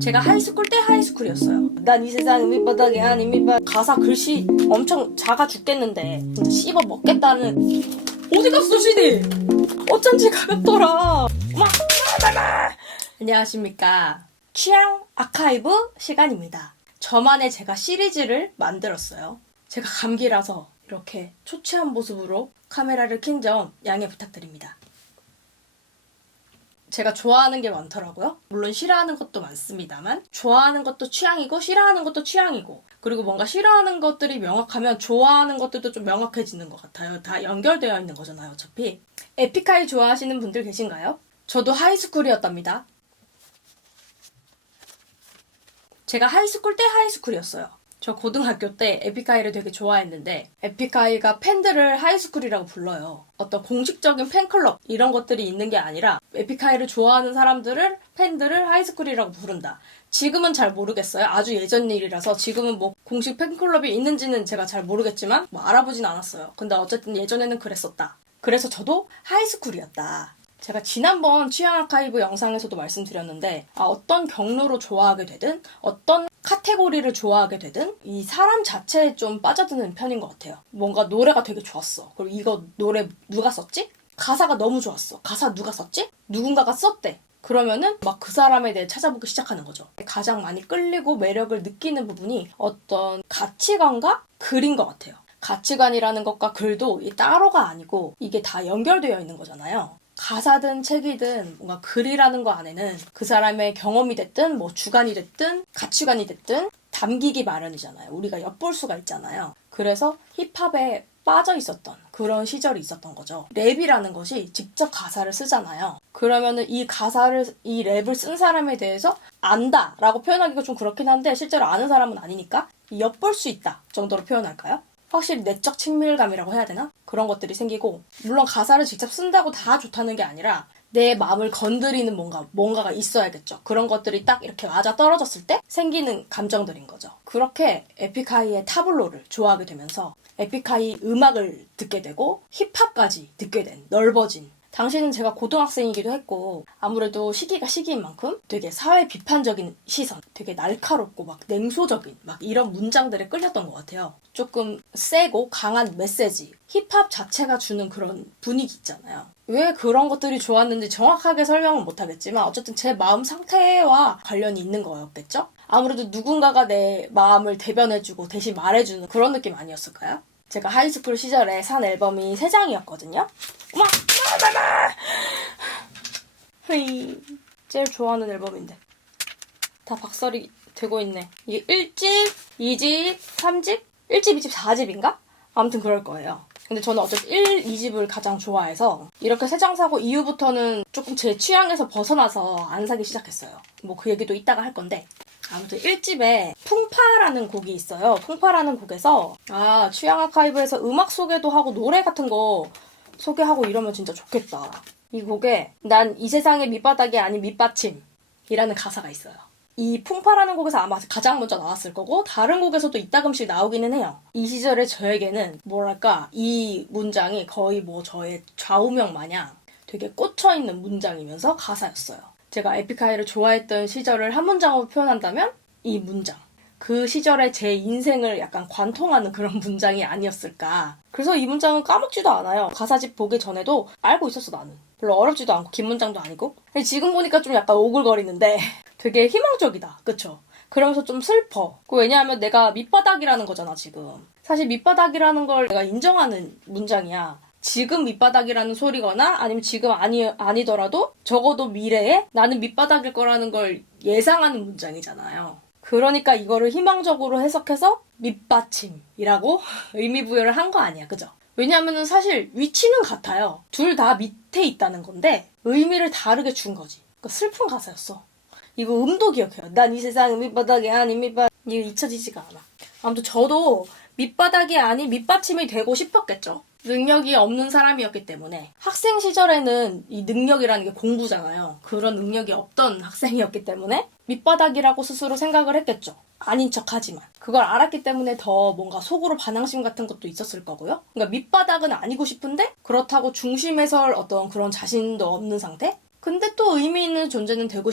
제가 하이스쿨 때 하이스쿨이었어요. 난 이 세상의 밑바닥이 아닌 밑바닥. 가사 글씨 엄청 작아 죽겠는데 진짜 씹어 먹겠다는. 어디 갔어 CD? 어쩐지 가볍더라. 안녕하십니까. 취향 아카이브 시간입니다. 저만의 제가 시리즈를 만들었어요. 제가 감기라서 이렇게 초췌한 모습으로 카메라를 킨 점 양해 부탁드립니다. 제가 좋아하는 게 많더라고요. 물론 싫어하는 것도 많습니다만 좋아하는 것도 취향이고 싫어하는 것도 취향이고, 그리고 뭔가 싫어하는 것들이 명확하면 좋아하는 것들도 좀 명확해지는 것 같아요. 다 연결되어 있는 거잖아요, 어차피. 에픽하이 좋아하시는 분들 계신가요? 저도 하이스쿨이었답니다. 제가 하이스쿨 때 하이스쿨이었어요. 저 고등학교 때 에픽하이를 되게 좋아했는데, 에픽하이가 팬들을 하이스쿨이라고 불러요. 어떤 공식적인 팬클럽 이런 것들이 있는 게 아니라 에픽하이를 좋아하는 사람들을, 팬들을 하이스쿨이라고 부른다. 지금은 잘 모르겠어요. 아주 예전 일이라서 지금은 뭐 공식 팬클럽이 있는지는 제가 잘 모르겠지만 뭐 알아보진 않았어요. 근데 어쨌든 예전에는 그랬었다. 그래서 저도 하이스쿨이었다. 제가 지난번 취향 아카이브 영상에서도 말씀드렸는데, 어떤 경로로 좋아하게 되든 어떤 카테고리를 좋아하게 되든 이 사람 자체에 좀 빠져드는 편인 것 같아요. 뭔가 노래가 되게 좋았어. 그리고 이거 노래 누가 썼지? 가사가 너무 좋았어. 가사 누가 썼지? 누군가가 썼대. 그러면은 막 그 사람에 대해 찾아보기 시작하는 거죠. 가장 많이 끌리고 매력을 느끼는 부분이 어떤 가치관과 글인 것 같아요. 가치관이라는 것과 글도 따로가 아니고 이게 다 연결되어 있는 거잖아요. 가사든 책이든 뭔가 글이라는 거 안에는 그 사람의 경험이 됐든 뭐 주관이 됐든 가치관이 됐든 담기기 마련이잖아요. 우리가 엿볼 수가 있잖아요. 그래서 힙합에 빠져 있었던 그런 시절이 있었던 거죠. 랩이라는 것이 직접 가사를 쓰잖아요. 그러면은 이 랩을 쓴 사람에 대해서 안다라고 표현하기가 좀 그렇긴 한데, 실제로 아는 사람은 아니니까 엿볼 수 있다 정도로 표현할까요? 확실히 내적 친밀감이라고 해야 되나? 그런 것들이 생기고, 물론 가사를 직접 쓴다고 다 좋다는 게 아니라 내 마음을 건드리는 뭔가가 있어야겠죠. 그런 것들이 딱 이렇게 맞아 떨어졌을 때 생기는 감정들인 거죠. 그렇게 에픽하이의 타블로를 좋아하게 되면서 에픽하이 음악을 듣게 되고 힙합까지 듣게 된, 넓어진. 당시는 제가 고등학생이기도 했고, 아무래도 시기가 시기인 만큼 되게 사회 비판적인 시선, 되게 날카롭고 막 냉소적인 막 이런 문장들에 끌렸던 것 같아요. 조금 세고 강한 메시지, 힙합 자체가 주는 그런 분위기 있잖아요. 왜 그런 것들이 좋았는지 정확하게 설명은 못하겠지만 어쨌든 제 마음 상태와 관련이 있는 거였겠죠? 아무래도 누군가가 내 마음을 대변해주고 대신 말해주는 그런 느낌 아니었을까요? 제가 하이스쿨 시절에 산 앨범이 3장이었거든요. 어머! 헤이, 제일 좋아하는 앨범인데 다 박살이 되고 있네. 이게 1집, 2집, 3집? 1집, 2집, 4집인가? 아무튼 그럴 거예요. 근데 저는 어쨌든 1, 2집을 가장 좋아해서 이렇게 3장 사고 이후부터는 조금 제 취향에서 벗어나서 안 사기 시작했어요. 뭐 그 얘기도 이따가 할 건데, 아무튼 1집에 풍파라는 곡이 있어요. 풍파라는 곡에서 취향 아카이브에서 음악 소개도 하고 노래 같은 거 소개하고 이러면 진짜 좋겠다. 이 곡에 난 이 세상의 밑바닥이 아닌 밑받침이라는 가사가 있어요. 이 풍파라는 곡에서 아마 가장 먼저 나왔을 거고, 다른 곡에서도 이따금씩 나오기는 해요. 이 시절에 저에게는 뭐랄까, 이 문장이 거의 뭐 저의 좌우명 마냥 되게 꽂혀있는 문장이면서 가사였어요. 제가 에픽하이를 좋아했던 시절을 한 문장으로 표현한다면 이 문장. 그 시절에 제 인생을 약간 관통하는 그런 문장이 아니었을까. 그래서 이 문장은 까먹지도 않아요. 가사집 보기 전에도 알고 있었어, 나는. 별로 어렵지도 않고 긴 문장도 아니고. 지금 보니까 좀 약간 오글거리는데 되게 희망적이다. 그쵸? 그러면서 좀 슬퍼. 왜냐하면 내가 밑바닥이라는 거잖아, 지금. 사실 밑바닥이라는 걸 내가 인정하는 문장이야. 지금 밑바닥이라는 소리거나 아니면 지금 아니더라도 적어도 미래에 나는 밑바닥일 거라는 걸 예상하는 문장이잖아요. 그러니까 이거를 희망적으로 해석해서 밑받침이라고 의미 부여를 한 거 아니야, 그죠? 왜냐하면 사실 위치는 같아요. 둘 다 밑에 있다는 건데 의미를 다르게 준 거지. 그러니까 슬픈 가사였어. 이거 음도 기억해요. 난 이 세상의 밑바닥이 아닌 밑바닥. 이거 잊혀지지가 않아. 아무튼 저도 밑바닥이 아닌 밑받침이 되고 싶었겠죠. 능력이 없는 사람이었기 때문에. 학생 시절에는 이 능력이라는 게 공부잖아요. 그런 능력이 없던 학생이었기 때문에 밑바닥이라고 스스로 생각을 했겠죠. 아닌 척하지만. 그걸 알았기 때문에 더 뭔가 속으로 반항심 같은 것도 있었을 거고요. 그러니까 밑바닥은 아니고 싶은데 그렇다고 중심에 설 어떤 그런 자신도 없는 상태? 근데 또 의미 있는 존재는 되고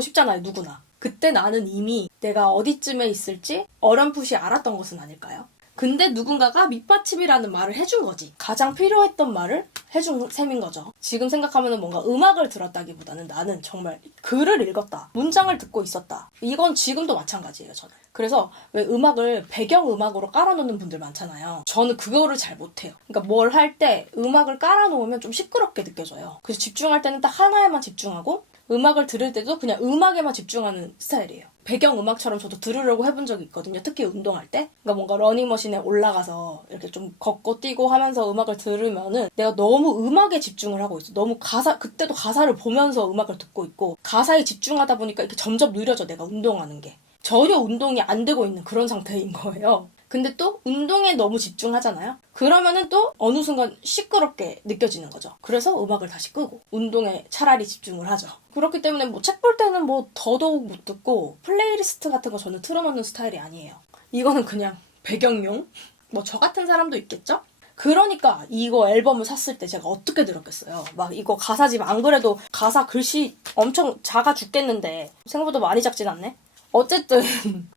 싶잖아요, 누구나. 그때 나는 이미 내가 어디쯤에 있을지 어렴풋이 알았던 것은 아닐까요? 근데 누군가가 밑받침이라는 말을 해준 거지. 가장 필요했던 말을 해준 셈인 거죠. 지금 생각하면 뭔가 음악을 들었다기보다는 나는 정말 글을 읽었다. 문장을 듣고 있었다. 이건 지금도 마찬가지예요, 저는. 그래서 왜 음악을 배경음악으로 깔아놓는 분들 많잖아요. 저는 그거를 잘 못해요. 그러니까 뭘 할 때 음악을 깔아놓으면 좀 시끄럽게 느껴져요. 그래서 집중할 때는 딱 하나에만 집중하고 음악을 들을 때도 그냥 음악에만 집중하는 스타일이에요. 배경음악처럼 저도 들으려고 해본 적이 있거든요. 특히 운동할 때. 그러니까 뭔가 러닝머신에 올라가서 이렇게 좀 걷고 뛰고 하면서 음악을 들으면은 내가 너무 음악에 집중을 하고 있어. 너무 그때도 가사를 보면서 음악을 듣고 있고 가사에 집중하다 보니까 이렇게 점점 느려져, 내가 운동하는 게. 전혀 운동이 안 되고 있는 그런 상태인 거예요. 근데 또 운동에 너무 집중하잖아요. 그러면은 또 어느 순간 시끄럽게 느껴지는 거죠. 그래서 음악을 다시 끄고 운동에 차라리 집중을 하죠. 그렇기 때문에 뭐 책 볼 때는 뭐 더더욱 못 듣고 플레이리스트 같은 거 저는 틀어놓는 스타일이 아니에요. 이거는 그냥 배경용? 뭐 저 같은 사람도 있겠죠? 그러니까 이거 앨범을 샀을 때 제가 어떻게 들었겠어요. 막 이거 가사집 안 그래도 가사 글씨 엄청 작아 죽겠는데 생각보다 많이 작진 않네? 어쨌든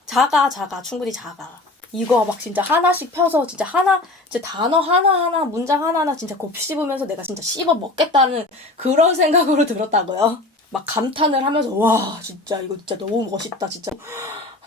작아 충분히 작아. 이거 막 진짜 하나씩 펴서 진짜 단어 하나하나 문장 하나하나 진짜 곱씹으면서 내가 진짜 씹어 먹겠다는 그런 생각으로 들었다고요. 막 감탄을 하면서 와 진짜 이거 진짜 너무 멋있다 진짜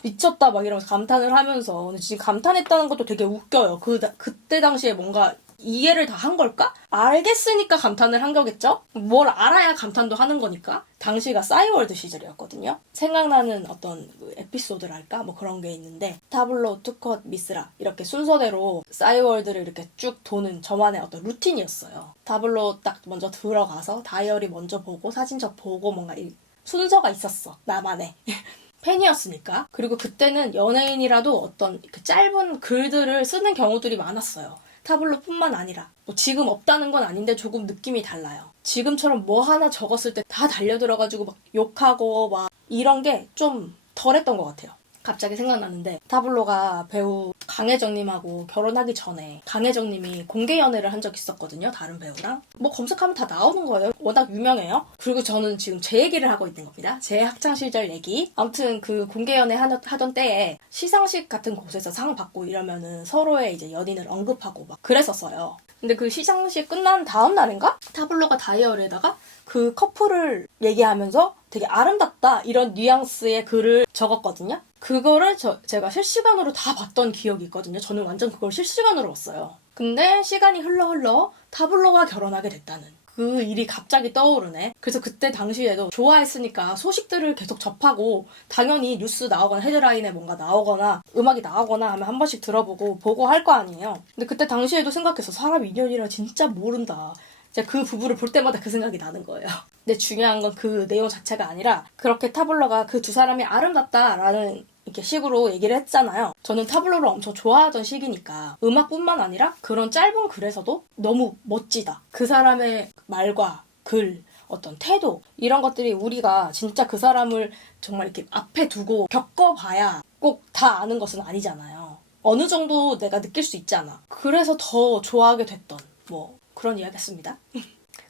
미쳤다 막 이러면서 감탄을 하면서. 근데 지금 감탄했다는 것도 되게 웃겨요. 그때 당시에 뭔가 이해를 다 한 걸까? 알겠으니까 감탄을 한 거겠죠? 뭘 알아야 감탄도 하는 거니까. 당시가 싸이월드 시절이었거든요. 생각나는 어떤 에피소드랄까? 뭐 그런 게 있는데 타블로, 투컷, 미스라 이렇게 순서대로 싸이월드를 이렇게 쭉 도는 저만의 어떤 루틴이었어요. 타블로 딱 먼저 들어가서 다이어리 먼저 보고 사진첩 보고 뭔가 이 순서가 있었어. 나만의. 팬이었으니까. 그리고 그때는 연예인이라도 어떤 그 짧은 글들을 쓰는 경우들이 많았어요. 타블로뿐만 아니라 뭐 지금 없다는 건 아닌데 조금 느낌이 달라요. 지금처럼 뭐 하나 적었을 때 다 달려들어가지고 막 욕하고 막 이런 게 좀 덜했던 것 같아요. 갑자기 생각나는데 타블로가 배우 강혜정님하고 결혼하기 전에 강혜정님이 공개 연애를 한 적 있었거든요. 다른 배우랑. 뭐 검색하면 다 나오는 거예요. 워낙 유명해요. 그리고 저는 지금 제 얘기를 하고 있는 겁니다. 제 학창시절 얘기. 아무튼 그 공개 연애 하던 때에 시상식 같은 곳에서 상 받고 이러면은 서로의 이제 연인을 언급하고 막 그랬었어요. 근데 그 시상식 끝난 다음 날인가? 타블로가 다이어리에다가 그 커플을 얘기하면서 되게 아름답다 이런 뉘앙스의 글을 적었거든요. 그거를 제가 실시간으로 다 봤던 기억이 있거든요. 저는 완전 그걸 실시간으로 봤어요. 근데 시간이 흘러 타블로가 결혼하게 됐다는 그 일이 갑자기 떠오르네. 그래서 그때 당시에도 좋아했으니까 소식들을 계속 접하고 당연히 뉴스 나오거나 헤드라인에 뭔가 나오거나 음악이 나오거나 하면 한 번씩 들어보고 보고 할 거 아니에요. 근데 그때 당시에도 생각했어. 사람 인연이라 진짜 모른다. 제가 그 부부를 볼 때마다 그 생각이 나는 거예요. 근데 중요한 건 그 내용 자체가 아니라 그렇게 타블로가 그 두 사람이 아름답다라는 이렇게 식으로 얘기를 했잖아요. 저는 타블로를 엄청 좋아하던 시기니까 음악뿐만 아니라 그런 짧은 글에서도 너무 멋지다. 그 사람의 말과 글, 어떤 태도 이런 것들이 우리가 진짜 그 사람을 정말 이렇게 앞에 두고 겪어봐야 꼭 다 아는 것은 아니잖아요. 어느 정도 내가 느낄 수 있잖아. 그래서 더 좋아하게 됐던 뭐 그런 이야기였습니다.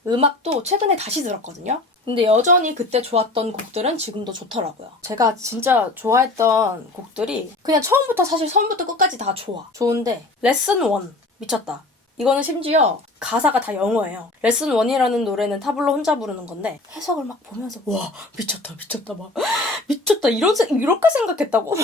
음악도 최근에 다시 들었거든요. 근데 여전히 그때 좋았던 곡들은 지금도 좋더라고요. 제가 진짜 좋아했던 곡들이 그냥 처음부터 끝까지 다 좋아. 좋은데 레슨 1 미쳤다. 이거는 심지어 가사가 다 영어예요. 레슨 1이라는 노래는 타블로 혼자 부르는 건데 해석을 막 보면서 와 미쳤다 막 미쳤다 이렇게 생각했다고?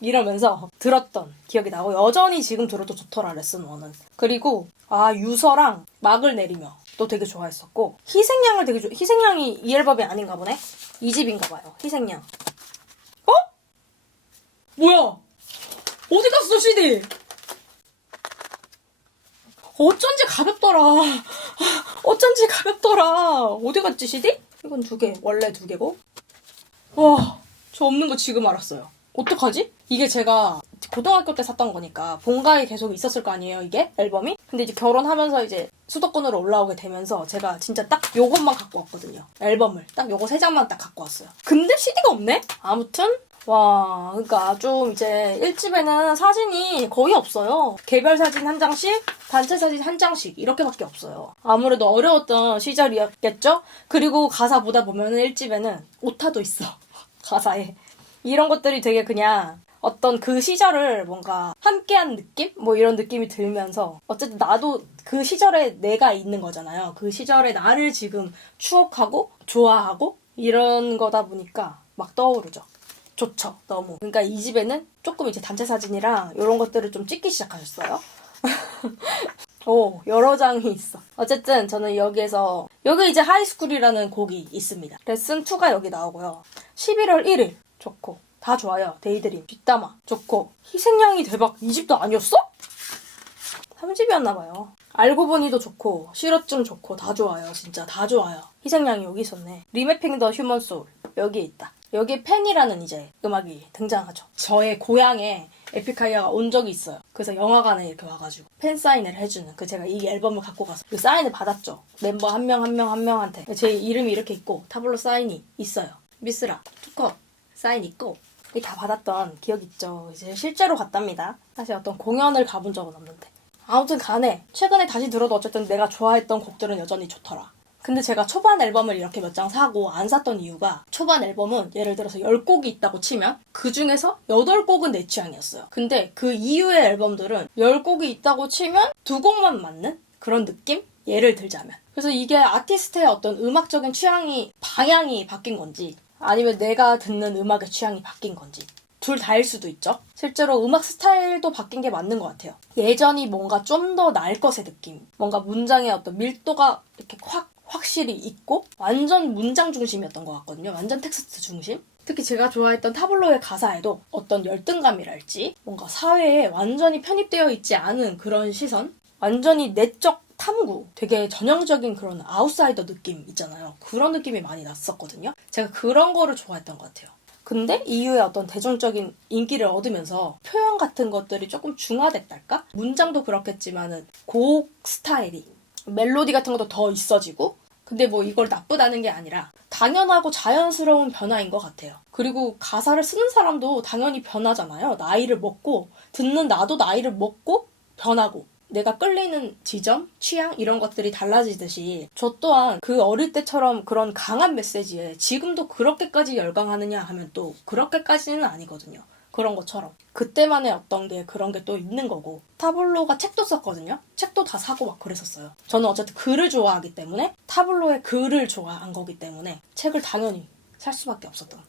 이러면서 들었던 기억이 나고 여전히 지금 들어도 좋더라 레슨 1은. 그리고 유서랑 막을 내리며 또 되게 좋아했었고 희생양을 희생양이 이 앨범이 아닌가 보네? 2집인가 봐요. 희생양. 어? 뭐야? 어디 갔어 CD? 어쩐지 가볍더라. 어디 갔지 CD? 이건 2개. 원래 2개고. 와, 저 없는 거 지금 알았어요. 어떡하지? 이게 제가 고등학교 때 샀던 거니까 본가에 계속 있었을 거 아니에요, 이게? 앨범이? 근데 이제 결혼하면서 이제 수도권으로 올라오게 되면서 제가 진짜 딱 요것만 갖고 왔거든요. 앨범을. 딱 요거 3장만 딱 갖고 왔어요. 근데 CD가 없네? 아무튼 와, 그러니까 좀 이제 1집에는 사진이 거의 없어요. 개별 사진 1장씩, 단체 사진 1장씩 이렇게밖에 없어요. 아무래도 어려웠던 시절이었겠죠? 그리고 가사 보다 보면은 1집에는 오타도 있어. 가사에. 이런 것들이 되게 그냥 어떤 그 시절을 뭔가 함께한 느낌? 뭐 이런 느낌이 들면서 어쨌든 나도 그 시절에 내가 있는 거잖아요. 그 시절에 나를 지금 추억하고 좋아하고 이런 거다 보니까 막 떠오르죠. 좋죠. 너무. 그러니까 이 집에는 조금 이제 단체 사진이랑 이런 것들을 좀 찍기 시작하셨어요. 오, 여러 장이 있어. 어쨌든 저는 여기에서 여기 이제 하이스쿨이라는 곡이 있습니다. 레슨 2가 여기 나오고요. 11월 1일 좋고 다 좋아요. 데이드림, 뒷담화 좋고 희생양이 대박. 이 집도 아니었어? 3집이었나 봐요. 알고 보니도 좋고 실어증 좋고 다 좋아요. 진짜 다 좋아요. 희생양이 여기 있었네. 리매핑 더 휴먼 소울 여기에 있다. 여기에 팬이라는 이제 음악이 등장하죠. 저의 고향에 에픽하이아가 온 적이 있어요. 그래서 영화관에 이렇게 와가지고 팬 사인을 해주는 제가 이 앨범을 갖고 가서 그 사인을 받았죠. 멤버 한 명 한 명한테 제 이름이 이렇게 있고 타블로 사인이 있어요. 미스라, 투컵 사인 있고 다 받았던 기억 있죠. 이제 실제로 갔답니다. 사실 어떤 공연을 가본 적은 없는데 아무튼 간에 최근에 다시 들어도 어쨌든 내가 좋아했던 곡들은 여전히 좋더라. 근데 제가 초반 앨범을 이렇게 몇 장 사고 안 샀던 이유가 초반 앨범은 예를 들어서 10곡이 있다고 치면 그 중에서 8곡은 내 취향이었어요. 근데 그 이후의 앨범들은 10곡이 있다고 치면 2곡만 맞는 그런 느낌? 예를 들자면. 그래서 이게 아티스트의 어떤 음악적인 방향이 바뀐 건지 아니면 내가 듣는 음악의 취향이 바뀐 건지 둘 다일 수도 있죠. 실제로 음악 스타일도 바뀐 게 맞는 것 같아요. 예전이 뭔가 좀 더 날 것의 느낌. 뭔가 문장의 어떤 밀도가 이렇게 확실히 있고 완전 문장 중심이었던 것 같거든요. 완전 텍스트 중심. 특히 제가 좋아했던 타블로의 가사에도 어떤 열등감이랄지 뭔가 사회에 완전히 편입되어 있지 않은 그런 시선? 완전히 내적 탐구, 되게 전형적인 그런 아웃사이더 느낌 있잖아요. 그런 느낌이 많이 났었거든요. 제가 그런 거를 좋아했던 것 같아요. 근데 이후에 어떤 대중적인 인기를 얻으면서 표현 같은 것들이 조금 중화됐달까? 문장도 그렇겠지만은 곡 스타일이 멜로디 같은 것도 더 있어지고 근데 뭐 이걸 나쁘다는 게 아니라 당연하고 자연스러운 변화인 것 같아요. 그리고 가사를 쓰는 사람도 당연히 변하잖아요. 나이를 먹고 듣는 나도 나이를 먹고 변하고 내가 끌리는 지점, 취향 이런 것들이 달라지듯이 저 또한 그 어릴 때처럼 그런 강한 메시지에 지금도 그렇게까지 열광하느냐 하면 또 그렇게까지는 아니거든요. 그런 것처럼 그때만의 어떤 게 그런 게 또 있는 거고 타블로가 책도 썼거든요. 책도 다 사고 막 그랬었어요. 저는 어쨌든 글을 좋아하기 때문에 타블로의 글을 좋아한 거기 때문에 책을 당연히 살 수밖에 없었던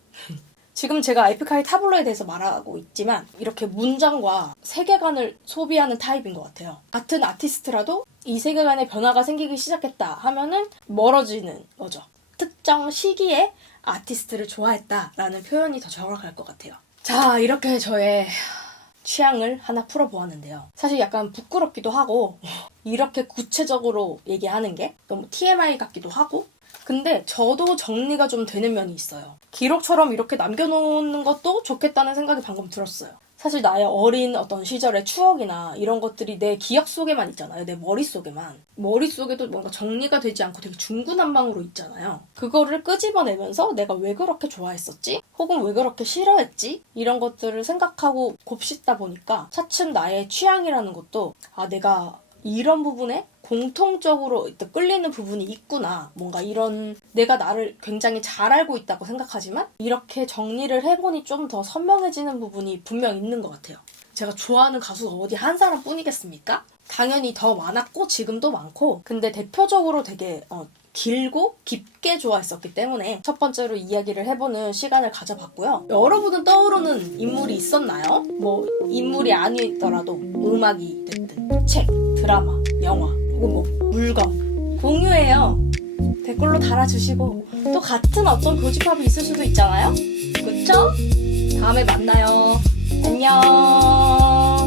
지금 제가 에픽하이 타블로에 대해서 말하고 있지만 이렇게 문장과 세계관을 소비하는 타입인 것 같아요. 같은 아티스트라도 이 세계관에 변화가 생기기 시작했다 하면은 멀어지는 거죠. 특정 시기에 아티스트를 좋아했다라는 표현이 더 정확할 것 같아요. 자, 이렇게 저의 취향을 하나 풀어보았는데요. 사실 약간 부끄럽기도 하고 이렇게 구체적으로 얘기하는 게 너무 TMI 같기도 하고 근데 저도 정리가 좀 되는 면이 있어요. 기록처럼 이렇게 남겨놓는 것도 좋겠다는 생각이 방금 들었어요. 사실 나의 어린 어떤 시절의 추억이나 이런 것들이 내 기억 속에만 있잖아요. 내 머릿속에만. 머릿속에도 뭔가 정리가 되지 않고 되게 중구난방으로 있잖아요. 그거를 끄집어내면서 내가 왜 그렇게 좋아했었지? 혹은 왜 그렇게 싫어했지? 이런 것들을 생각하고 곱씹다 보니까 차츰 나의 취향이라는 것도 내가 이런 부분에 공통적으로 끌리는 부분이 있구나. 뭔가 이런 내가 나를 굉장히 잘 알고 있다고 생각하지만 이렇게 정리를 해보니 좀 더 선명해지는 부분이 분명 있는 것 같아요. 제가 좋아하는 가수가 어디 한 사람뿐이겠습니까? 당연히 더 많았고 지금도 많고 근데 대표적으로 되게 길고 깊게 좋아했었기 때문에 첫 번째로 이야기를 해보는 시간을 가져봤고요. 여러분은 떠오르는 인물이 있었나요? 뭐 인물이 아니더라도 음악이 됐든 책, 드라마, 영화 혹은 뭐 물건 공유해요. 댓글로 달아주시고 또 같은 어떤 교집합이 있을 수도 있잖아요. 그쵸? 다음에 만나요. 안녕.